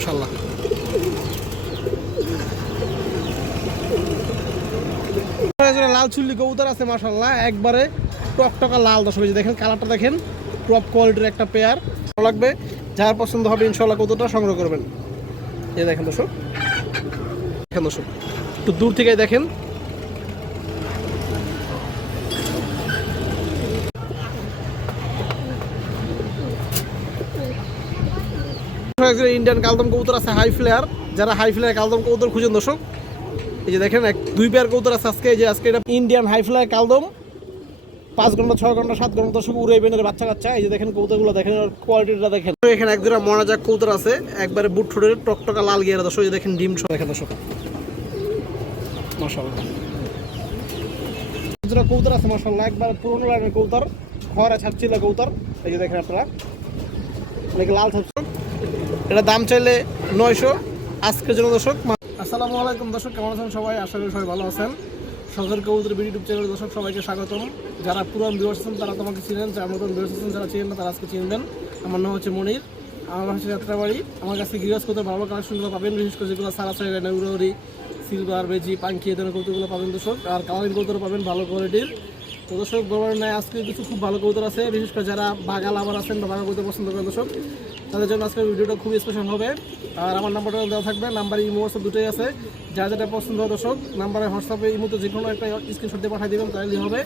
মাশাআল্লাহ। লাল চুল্লি কবুতর আছে মাশাআল্লাহ, একবারে টকটকা লাল। দর্শক দেখেন কালারটা দেখেন, টপ কোয়ালিটির একটা পেয়ার। ভালো লাগবে, যার পছন্দ হবে ইনশাআল্লাহ কবুতরটা সংগ্রহ করবেন। এই দেখেন দর্শক, দেখেন দর্শক একটু দূর থেকে দেখেন। ইন্ডিয়ান কালদম কবুতর আছে হাই ফ্লেয়ার, যারা হাই ফ্লেয়ার কালদম কবুতর খুঁজেন দর্শক, এই যে দেখেন দুই পেয়ার কবুতর আছে আজকে। যে আজকে এটা ইন্ডিয়ান হাই ফ্লেয়ার কালদম, 5 ঘন্টা 6 ঘন্টা 7 ঘন্টা দর্শক উড়ে বেনের বাচ্চা কাচ্চা। এই যে দেখেন কবুতরগুলো দেখেন, কোয়ালিটিটা দেখেন। এখানে এক জোড়া মনাজাক কবুতর আছে, একবারে বুট ঠোঁটের টকটকা লাল গিয়ারা দর্শক। এই যে দেখেন ডিম দেখেন দর্শক মাশাআল্লাহ। জোড়া কবুতর আছে মাশাআল্লাহ, একবার পুরনো লাইনের কবুতর, খরা ছাপচিলা কবুতর। এই যে দেখেন আপনারা অনেক লাল ছাপছ। এটা দাম চাইলে 900 আজকের জন্য দর্শক। আসসালামু আলাইকুম দর্শক, কেমন আছেন সবাই? আশা করি সবাই ভালো আছেন। শখের কবুতর ইউটিউব চ্যানেল দর্শক সবাইকে স্বাগতম। যারা পুরান ভিউয়ার্স আছেন তারা তোমাকে চিনেন, যারা নতুন ভিউয়ার্স আছেন যারা চিনেন না তারা আজকে চিনবেন। আমার নাম হচ্ছে মনির, আমার হচ্ছে যাত্রাবাড়ি। আমার কাছে গিরাজ কবুতর ভালো কালেকশনগুলো পাবেন, বিশেষ করে যেগুলো সারাসারি উড়ি সিলভার বেজি পাঙ্কি এ ধরনের কবুতরগুলো পাবেন দর্শক। আর কালারিং কবুতর পাবেন ভালো কোয়ালিটির। তো দর্শক বরাবর নয় আজকে কিছু খুব ভালো কবুতর আছে, বিশেষ করে যারা বাঘা লাভার আছেন বা বাঘা কবুতর পছন্দ করেন দর্শক, তাদের জন্য আজকের ভিডিওটা খুবই স্পেশাল হবে। আর আমার নাম্বারটা দেওয়া থাকবে, নাম্বার ইমো হোয়াটসঅ্যাপ দুটোই আছে। যা যেটা পছন্দ হয় দর্শক নাম্বারে হোয়াটসঅ্যাপে ইমোতে যে কোনো একটা স্ক্রিনশট দিয়ে পাঠিয়ে দেবেন, তাহলেই হবে।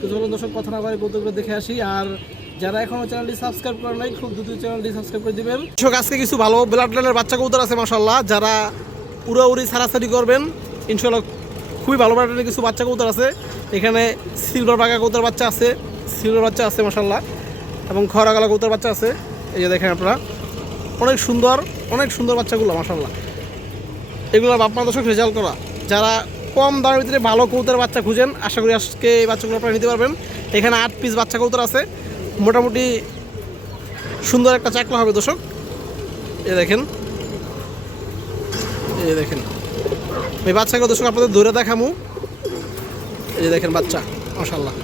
তো চলুন দর্শক কথা না বলে কবুতরগুলো দেখে আসি। আর যারা এখনও চ্যানেলটি সাবস্ক্রাইব করে নাই, খুব দ্রুত চ্যানেলটি সাবস্ক্রাইব করে দিবেন দর্শক। আজকে কিছু ভালো ব্লাড লাইনের বাচ্চা কবুতর আছে মাশাআল্লাহ, যারা উড়াউড়ি ছাড়াছাড়ি করবেন ইনশাআল্লাহ খুবই ভালো ব্লাড লাইনের কিছু বাচ্চা কবুতর আছে। এখানে সিলভার বাঘা কবুতর বাচ্চা আছে, সিলভার বাচ্চা আছে মাশাআল্লাহ, এবং খরা গালা কবুতর বাচ্চা আছে। এই যে দেখেন আপনারা অনেক সুন্দর বাচ্চাগুলো মাশাআল্লাহ। এগুলো আপনার দর্শক রেজাল্ট করা। যারা কম দামের ভিতরে ভালো কবুতরের বাচ্চা খুঁজেন, আশা করি আজকে এই বাচ্চাগুলো আপনারা নিতে পারবেন। এখানে 8 পিস বাচ্চা কবুতর আছে, মোটামুটি সুন্দর একটা চাকলা হবে দর্শক। এই দেখেন এই বাচ্চাগুলো দর্শক আপনাদের ধরে দেখামু। এই যে দেখেন বাচ্চা মাশাআল্লাহ।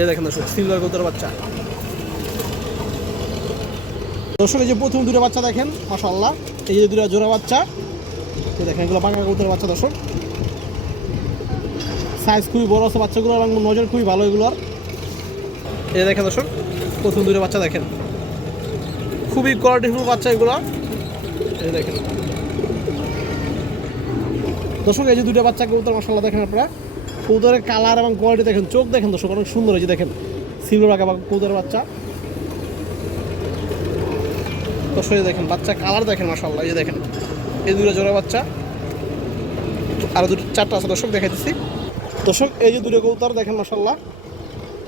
এই দেখেন দর্শক সিলভার কবুতরের বাচ্চা দর্শক। এই যে প্রথম দুটো বাচ্চা দেখেন মাশাআল্লাহ, এই যে দুটো জোড়া বাচ্চা। এই দেখেন এগুলো বাঘা কবুতরের বাচ্চা দর্শক, সাইজ খুবই বড় আছে বাচ্চাগুলো এবং নজর খুবই ভালো এগুলোর। এই দেখেন দর্শক প্রথম দুটো বাচ্চা দেখেন, খুবই কোয়ালিটিফুল বাচ্চা এগুলো। এই দেখেন দর্শক এই যে দুটো বাচ্চা কবুতর মাশাআল্লাহ দেখেন আপনারা, কবুতরের কালার এবং কোয়ালিটি দেখেন, চোখ দেখেন দর্শক অনেক সুন্দর। এই যে দেখেন সিলভার বাঘা কবুতরের বাচ্চা দর্শক। এই দেখেন বাচ্চা কালার দেখেন মাশাআল্লাহ। এই যে দেখেন এই দুটো জোড়া বাচ্চা, আরও চারটা আছে দর্শক দেখাইতেছি দর্শক। এই যে দুটো কবুতর দেখেন মাশাআল্লাহ,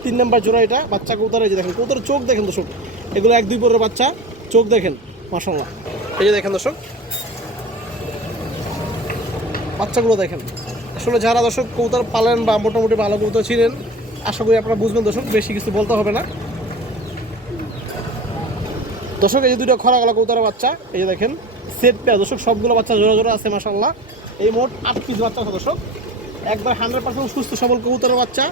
3 নম্বর জোড়া এটা বাচ্চা কবুতর। এই যে দেখেন কবুতরের চোখ দেখেন দর্শক, এগুলো 1-2 পরের বাচ্চা, চোখ দেখেন মাশাআল্লাহ। এই যে দেখেন দর্শক বাচ্চাগুলো দেখেন। আসলে যারা দর্শক কবুতর পালেন বা মোটামুটি ভালো কবুতর ছিলেন, আশা করি আপনারা বুঝবেন দর্শক, বেশি কিছু বলতে হবে না দর্শক। এই যে দুটো খরা গলা কবুতরের বাচ্চা, এই যে দেখেন সেট পেয়ার দর্শক, সবগুলো বাচ্চা জোড়া জোড়া আছে মাশাআল্লাহ। এই মোট 8 পিস বাচ্চা আছে দর্শক, একবার 100% সুস্থ সবল কবুতরের বাচ্চা।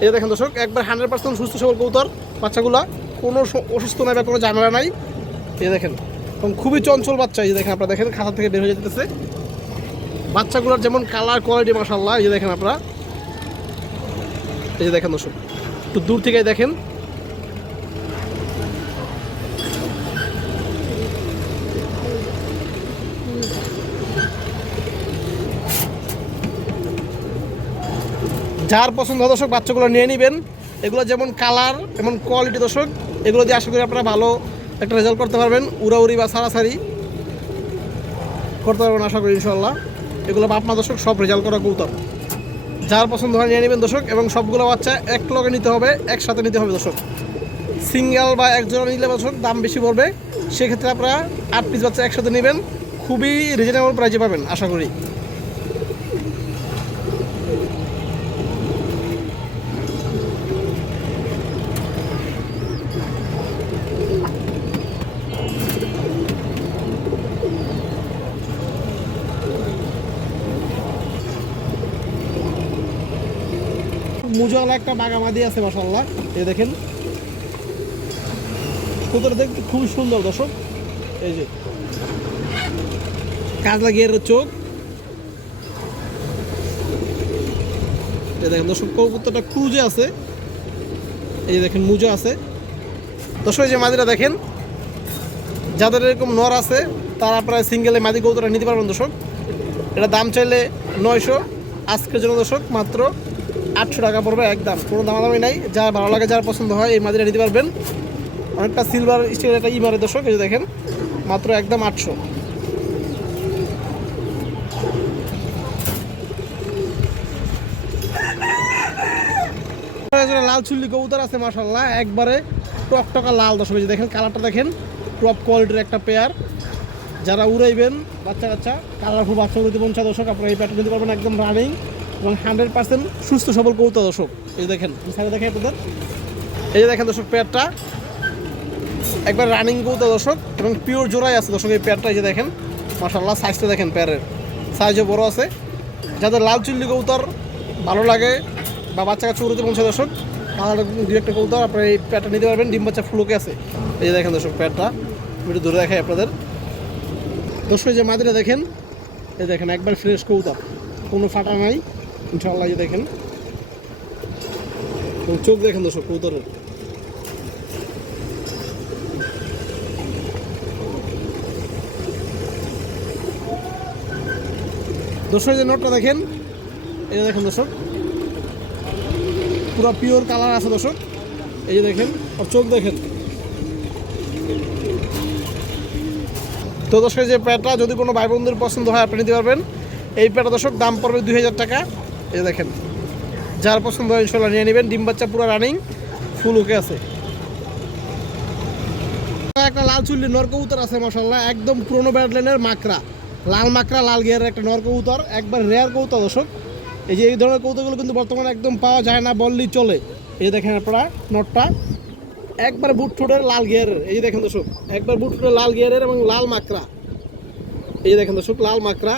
এই যে দেখেন দর্শক একবার 100% সুস্থ সবল কবুতর বাচ্চাগুলো, কোনো অসুস্থ নাই বা কোনো ঝামেলা নাই। এই যে দেখেন এবং খুবই চঞ্চল বাচ্চা। এই যে দেখেন আপনারা দেখেন খাতা থেকে বের হয়ে যেতেছে বাচ্চাগুলোর যেমন কালার কোয়ালিটি মাশাআল্লাহ। এই যে দেখেন আপনারা, এই যে দেখেন দর্শক একটু দূর থেকে দেখেন। যার পছন্দ দর্শক বাচ্চাগুলো নিয়ে নেবেন। এগুলো যেমন কালার এমন কোয়ালিটি দর্শক, এগুলো দিয়ে আশা করি আপনারা ভালো একটা রেজাল্ট করতে পারবেন, উড়াউড়ি বা সারাসারি করতে পারবেন আশা করি ইনশাআল্লাহ। এগুলো আপনার দর্শক সব রেজাল্ট করা কবুতর, যার পছন্দ হয় নিয়ে নেবেন দর্শক। এবং সবগুলো বাচ্চা এক লগে নিতে হবে, একসাথে নিতে হবে দর্শক। সিঙ্গেল বা একজোড়া নিলে দর্শক দাম বেশি পড়বে, সেক্ষেত্রে আপনারা 8 পিস বাচ্চা একসাথে নেবেন, খুবই রিজনেবল প্রাইসে পাবেন আশা করি। মুজাওয়ালা একটা বাগামাদি আছে মাশাআল্লাহ। এই দেখেন কবুতর দেখতে খুব সুন্দর দর্শক। এই যে কাজলা গিয়ারের চোখ, এই দেখেন দর্শক কবুতরটা ক্রুজে আছে। এই যে দেখেন মুজো আছে দর্শক। এই যে মাদিটা দেখেন, যাদের এরকম নর আছে তারা প্রায় সিঙ্গেলে মাদি কবুতরটা নিতে পারবেন দর্শক। এটা দাম চাইলে 900, আজকের জন্য দর্শক মাত্র 800 টাকা পড়বে একদম, কোনো দামাদামি নাই। যার ভালো লাগে, যার পছন্দ হয় এই মাদিটা নিতে পারবেন। অনেকটা সিলভার স্টিলের একটা ইমারে দর্শক। এই যে দেখেন মাত্র একদম 800। লাল চুল্লি কবুতর আছে মাশাআল্লাহ, একবারে টকটকা লাল দর্শক। এই যে দেখেন কালারটা দেখেন, টপ কোয়ালিটির একটা পেয়ার। যারা উড়াইবেন বাচ্চা কাচ্চা, কালারফুল বাচ্চা উড়াইতে মন চায় দর্শক, আপনারা এই পেয়ারটা নিতে পারবেন একদম রানিং এবং 100% সুস্থ সবল কবুতর দর্শক। এই যে দেখেন সাইডে দেখেন আপনাদের, এই যে দেখেন দর্শক পেয়ারটা একবার রানিং কবুতর দর্শক এবং পিওর জোড়াই আছে দর্শক এই পেয়ারটা। এই যে দেখেন মাশাআল্লাহ সাইজটা দেখেন, পেয়ারের সাইজও বড় আছে। যাদের লাল চুল্লি কবুতর ভালো লাগে বা বাচ্চা কাচ্চা উড়াইতে মন চায় দর্শক, কালার দু একটা কবুতর আপনারা এই পেয়ারটা নিতে পারবেন। ডিম বাচ্চা ফুলকে আছে। এই যে দেখেন দর্শক পেয়ারটা একটু ধরে দেখাই আপনাদের দর্শক। যে মাদিরা দেখেন, এই দেখেন একবার ফ্রেশ কবুতর, কোনো ফাটা নাই ইনশাআল্লাহ। এই দেখেন চোখ দেখেন দর্শক কবুতরের। দর্শক যে নটটা দেখেন, এই যে দেখেন দর্শক পুরো পিওর কালার আছে দর্শক। এই যে দেখেন আর চোখ দেখেন। তো দর্শক যে প্যাটটা যদি কোনো ভাই বন্ধুর পছন্দ হয় আপনি নিতে পারবেন। এই প্যাটটা দর্শক দাম পড়বে 2000 টাকা। এই দেখেন যার পছন্দ হয় ইনশাল্লাহ নিয়ে নেবেন। ডিম বাচ্চা পুরো রানিং ফুল ওকে আছে। একটা লাল চুল্লি নর কবুতর আছে মাশাআল্লাহ, একদম পুরোনো ব্যাডলাইনের মাকড়া, লাল মাকড়া লাল গিয়ারের একটা নর কবুতর, একবার রেয়ার কবুতর দর্শক। এই যে এই ধরনের কবুতরগুলো কিন্তু বর্তমানে একদম পাওয়া যায় না বললেই চলে। এই যে দেখেন আপনারা নটটা একবার বুট ঠোঁটের লাল গিয়ারের। এই যে দেখেন দর্শক একবার বুট ঠোঁটের লাল গিয়ারের এবং লাল মাকড়া। এই যে দেখেন দর্শক লাল মাকড়া।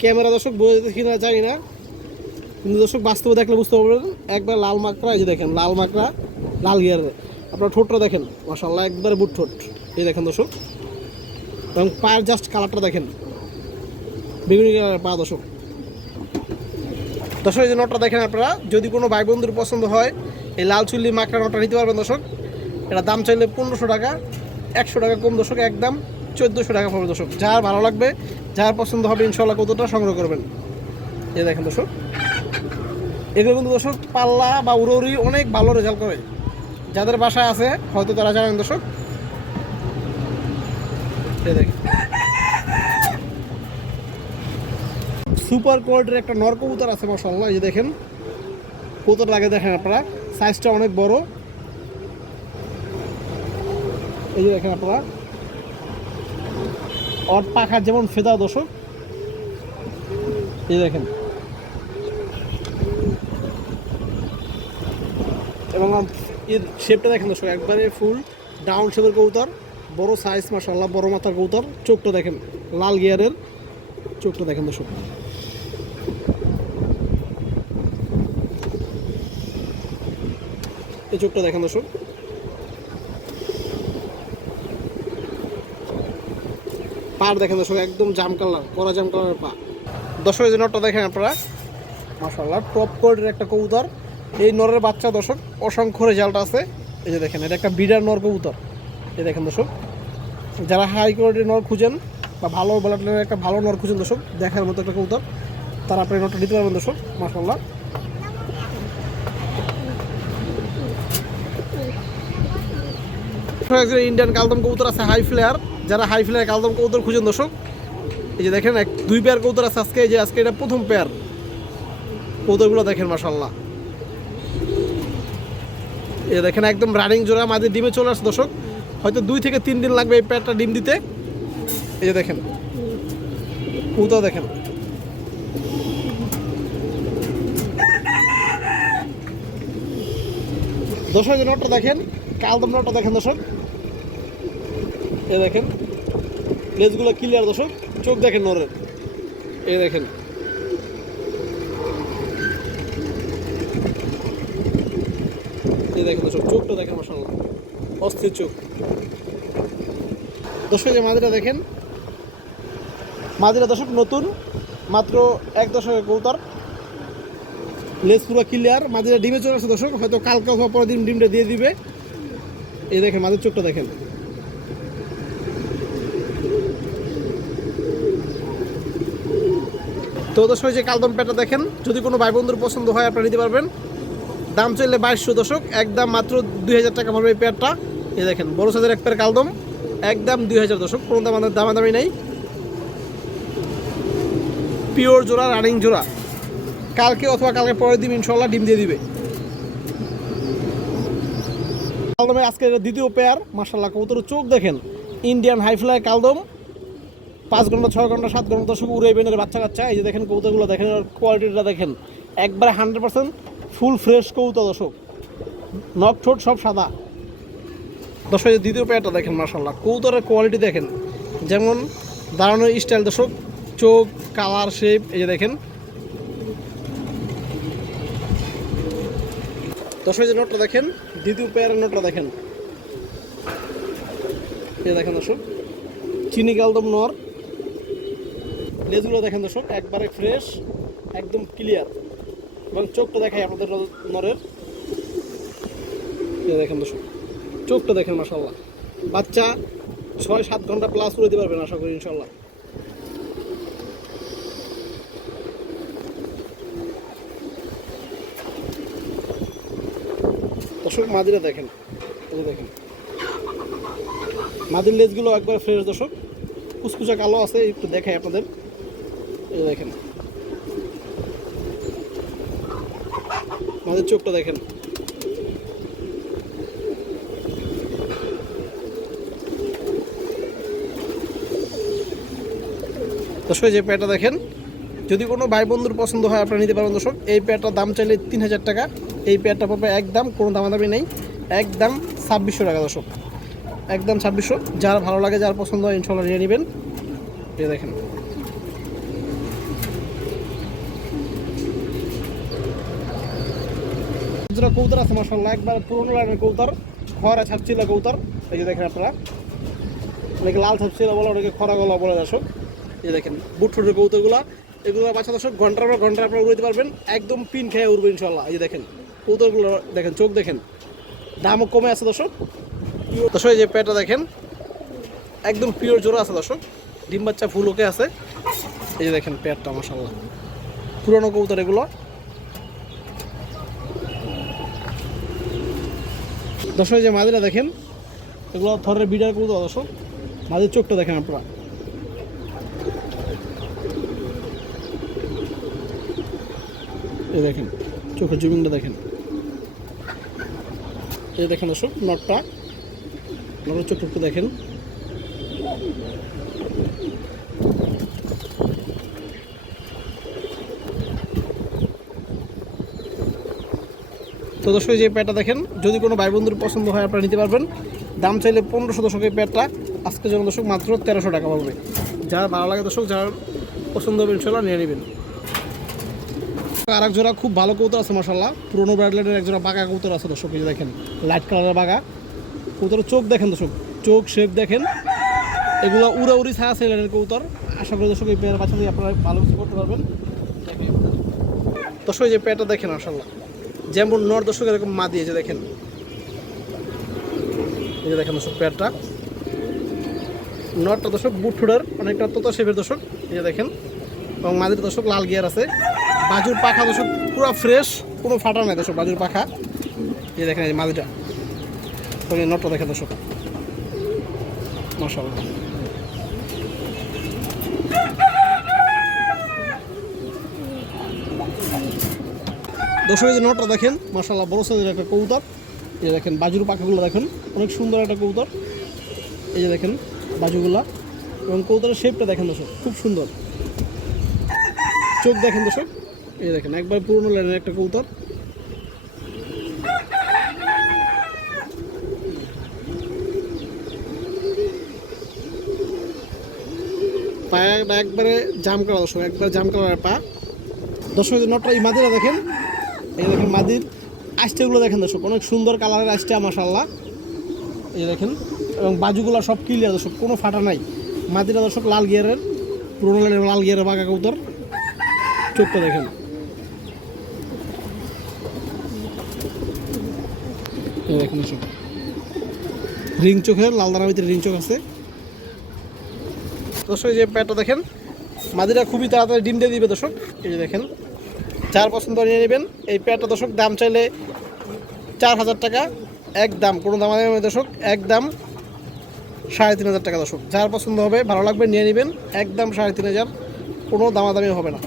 ক্যামেরা দর্শক বোঝা যাচ্ছে কিনা জানি না, কিন্তু দর্শক বাস্তবে দেখলে বুঝতে পারবেন একবার লাল মাকড়া। এই যে দেখেন লাল মাকড়া লাল গিয়ারের। আপনার ঠোঁটটা দেখেন মাশাআল্লাহ একবার বুট ঠোঁট। এই দেখেন দর্শক এবং পায়ের জাস্ট কালারটা দেখেন, বেগুনি কালারের পা দর্শক। দর্শক এই যে নটটা দেখেন আপনারা, যদি কোনো ভাই বন্ধুর পছন্দ হয় এই লাল চুল্লি মাকড়া নটটা নিতে পারবেন দর্শক। এটা দাম চাইলে 1500 টাকা, 100 টাকা কম দর্শক, একদম 1400 টাকা পড়বে দর্শক। যার ভালো লাগবে, যার পছন্দ হবে ইনশাল্লাহ কতটা সংগ্রহ করবেন। এই দেখেন দর্শক এগুলো কিন্তু দর্শক পাল্লা বা উড়ি অনেক ভালো রেজাল্ট করে। যাদের বাসায় আছে হয়তো তারা জানেন দর্শক। এই দেখেন সুপার কোয়ালিটির একটা নর কবুতর আছে মাশাআল্লাহ। এই যে দেখেন কবুতরটা আগে দেখেন আপনারা, সাইজটা অনেক বড়। এই যে দেখেন আপনারা ওর পাখার যেমন ফেদা দর্শক। এই দেখেন এবং এর শেপটা দেখেন দর্শক একবারে ফুল ডাউন শেপের কবুতর, বড় সাইজ মাশাআল্লাহ, বড় মাথার কবুতর। চোখটা দেখেন লাল গিয়ারের, চোখটা দেখেন দর্শক। এই চোখটা দেখেন দর্শক। পার দেখেন দর্শক একদম জাম কালার, কড়া জাম কালারের পা। দর্শক এই নটটা দেখেন আপনারা মাশাআল্লাহ টপ কোয়ালিটির একটা কবুতর। এই নরের বাচ্চা দর্শক অসংখ্য রেজাল্ট আছে। এই যে দেখেন এটা একটা বিডার নর কবুতর। এই দেখেন দর্শক যারা হাই কোয়ালিটির নর খুঁজেন বা ভালো ব্লাডলাইনের একটা ভালো নর খুঁজেন দর্শক, দেখার মতো একটা কবুতর, তারা আপনি নটটা নিতে পারবেন দর্শক মাশাআল্লাহ। ইন্ডিয়ান কালদম কবুতর আছে হাই ফ্লেয়ার, যারা হাই ফ্লেয়ার কালদম কবুতর খুঁজেন দর্শক। এই যে দেখেন দুই পেয়ার কবুতর আছে আজকে। এই যে আজকে এটা প্রথম পেয়ার কবুতরগুলো দেখেন মাশাআল্লাহ। এই দেখেন একদম রানিং জোড়া, মাঝে ডিমে চলে আসছে দর্শক, হয়তো 2 থেকে 3 দিন লাগবে এই পেয়ারটা ডিম দিতে। এই যে দেখেন কবুতর দেখেন। দর্শক যে নটটা দেখেন কালদম নটটা দেখেন দর্শক। এই দেখেন লেজগুলো ক্লিয়ার দর্শক, চোখ দেখেন নরের। এই দেখেন এই দেখেন দর্শক, চোখটা দেখেন মাশাআল্লাহ, অস্থির চোখ। দর্শক যে মাদিটা দেখেন, মাদিরা দর্শক নতুন, মাত্র 1 দশকের কবুতর, লেজ পুরো ক্লিয়ার। মাদিরা ডিমে চলে আসছে দর্শক, হয়তো কালকে অথবা পরের দিন ডিমটা দিয়ে দিবে। এই দেখেন মাদির চোখটা দেখেন। তো দর্শক যে কালদম পেটা দেখেন, যদি কোনো ভাই বন্ধুর পছন্দ হয় আপনারা নিতে পারবেন। দাম চাইলে 2200 দর্শক, একদম মাত্র 2000 টাকা পড়বে এই পেয়ারটা। এই দেখেন বড় সাইজের এক পেয়ার কালদম, একদম 2000 দর্শক, কোনো দামাদামি নেই। পিওর জোড়া, রানিং জোড়া, কালকে অথবা কালকে পরের দিন ইনশাল্লাহ ডিম দিয়ে দিবে। কালদমে আজকে দ্বিতীয় পেয়ার, মাশাআল্লাহ কবুতরের চোখ দেখেন, ইন্ডিয়ান হাইফ্লাই কালদম, 5 ঘন্টা 6 ঘন্টা 7 ঘন্টা দর্শক উড়ে বেনের বাচ্চা কাচ্চা। এই যে দেখেন কবুতরগুলো দেখেন, কোয়ালিটিটা দেখেন, একবারে 100% ফুল ফ্রেশ কবুতর দর্শক, নখ ঠোঁট সব সাদা। দর্শক দ্বিতীয় পেয়ারটা দেখেন, মাশাআল্লাহ কবুতরের কোয়ালিটি দেখেন, যেমন দাঁড়ানোর স্টাইল দর্শক, চোখ, কালার, শেপ। এই যে দেখেন দর্শক যে নোটটা দেখেন, দ্বিতীয় পেয়ারের নোটটা দেখেন, এই দেখেন দর্শক, চিনি কালদম নর, লেজগুলো দেখেন দর্শক, একবারে ফ্রেশ, একদম ক্লিয়ার, এবং চোখটা দেখাই আপনাদের নরের। এই দেখেন দর্শক, চোখটা দেখেন মাশাআল্লাহ, বাচ্চা 6-7 ঘন্টা প্লাস উড়ে দিতে পারবেন আশা করি ইনশাল্লাহ। দর্শক মাদিরা দেখেন, এই দেখেন মাদির লেজগুলো একবার ফ্রেশ দর্শক, কুচকুচা কালো আছে, একটু দেখাই আপনাদের। এই দেখেন মাদির চোখটা দেখেন, দর্শক যে পেয়ারটা দেখেন, যদি কোনো ভাই বন্ধুর পছন্দ হয় আপনারা নিতে পারবেন দর্শক। এই পেয়ারটার দাম চাইলে 3000 টাকা, এই পেয়ারটা পড়বে একদম, কোনো দামাদামি নেই, একদম 2600 টাকা দর্শক, একদম 2600। যার ভালো লাগে, যার পছন্দ হয় ইনশাল্লাহ নিয়ে নেবেন। এই দেখেন যেটা কবুতর আছে মাশাআল্লাহ, একবার পুরোনো লাইনের কবুতর, খরা ছাপছিলা কবুতর। এই যে দেখেন আপনারা, অনেকে লাল ছাপছিলা বলে, অনেকে খরা গলা বলে দর্শক। এই দেখেন বুট ঠোঁটের কবুতরগুলো, এগুলো বাচ্চা দর্শক ঘন্টার পর ঘন্টা আপনারা উড়ে দিতে পারবেন, একদম পিন খেয়ে উড়বে ইনশাল্লাহ। এই যে দেখেন কবুতরগুলো দেখেন, চোখ দেখেন, দামও কমে আছে দর্শক। দর্শক এই যে পেয়ারটা দেখেন, একদম পিওর জোড়া আছে দর্শক, ডিম বাচ্চা ফুল ওকে আছে। এই যে দেখেন পেয়ারটা মাশাআল্লাহ, পুরনো কবুতর এগুলো। দর্শক যে মাদিরা দেখেন, এগুলো থরের বিডার কবুতর দর্শক, মাদির চোখটা দেখেন আপনারা, এই দেখেন চোখের জুমিংটা দেখেন। এই দেখেন দর্শক নটটা, নটের চোখটা একটু দেখেন। তো দর্শক যে প্যাডটা দেখেন, যদি কোনো ভাই বন্ধুর পছন্দ হয় আপনারা নিতে পারবেন। দাম চাইলে 1500 দর্শক এই প্যাডটা, আজকের জন্য দর্শক মাত্র 1300 টাকা পড়বে। যার ভালো লাগে দর্শক, যার পছন্দ হবে ইনশাল্লাহ নিয়ে নেবেন। আর এক জোড়া খুব ভালো কবুতর আছে মাশাআল্লাহ, পুরোনো ব্রাডল্যান্ডের এক জোড়া বাঘা কবুতর আছে দর্শক। এই দেখেন লাইট কালারের বাঘা কবুতরের চোখ দেখেন দর্শক, চোখ শেপ দেখেন, এগুলো উড়াউড়ি ছায়া সেলের কবুতর। আশা করি দর্শক এই পেয়ার বাচ্চা দিয়ে আপনারা ভালো কিছু করতে পারবেন। দর্শক যে পেয়ারটা দেখেন মাশাআল্লাহ, যেমন নর দর্শক এরকম মা দিয়েছে দেখেন। এই যে দেখেন দর্শক পেয়ারটা, নরটা দর্শক বুট ঠোঁটের অনেকটা তোতা শেপের দর্শক। এই যে দেখেন, এবং মাদির দর্শক লাল গিয়ার আছে, বাজুর পাখা দর্শক পুরো ফ্রেশ, কোনো ফাটা নাই দর্শক বাজুর পাখা। এই দেখেন এই মাদিটা, নটটা দেখেন দর্শক মাশাআল্লাহ। দর্শক এই যে নটটা দেখেন মাশাআল্লাহ, বড় সাইজের একটা কবুতর। এই যে দেখেন বাজুর পাখাগুলো দেখেন, অনেক সুন্দর একটা কবুতর। এই যে দেখেন বাজুগুলা, এবং কবুতরের শেপটা দেখেন দর্শক, খুব সুন্দর। চোখ দেখেন দর্শক, এই দেখেন একবার পুরনো লাইনের একটা কবুতর। পায়াটা একবারে জাম করা দর্শক, একবার জাম কালারের পা। দর্শক নটটা এই মাদিরা দেখেন, এই দেখেন মাদির আইসটাগুলো দেখেন দর্শক, অনেক সুন্দর কালারের আইসটা মাশাআল্লাহ। এই যে দেখেন, এবং বাজুগুলো সব ক্লিয়ার দর্শক, কোনো ফাটা নাই। মাদিটা দর্শক লাল গিয়ারের, পুরোনো লাল গিয়ারের বাঘা কবুতর। চোখটা দেখেন, এই দেখেন দর্শক, রিং চোখের, লাল দানার ভিতরে রিং চোখ আছে দর্শক। এই যে প্যাটটা দেখেন, মাদিরা খুবই তাড়াতাড়ি ডিম দিয়ে দিবে দর্শক। এই যে দেখেন, যার পছন্দ নিয়ে নেবেন। এই প্যাটটা দর্শক দাম চাইলে 4000 টাকা, একদম কোনো দামাদামি দর্শক, একদম 3500 টাকা দর্শক। যার পছন্দ হবে, ভালো লাগবে নিয়ে নেবেন, একদম 3500, কোনো দামাদামি হবে না।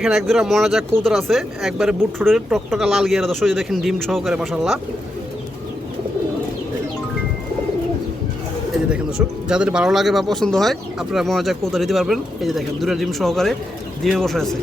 এখানে এক দুটা মনাজাক কবুতর আছে, একবারে বুট ঠোঁটের টকটকা লাল গিয়ার দর্শক। দেখেন ডিম সহকারে মাশাআল্লাহ। এই যে দেখেন দর্শক, যাদের ভালো লাগে বা পছন্দ হয় আপনারা মনাজাক কবুতর নিতে পারবেন। এই যে দেখেন দুটো ডিম সহকারে ডিমে বসে আছে।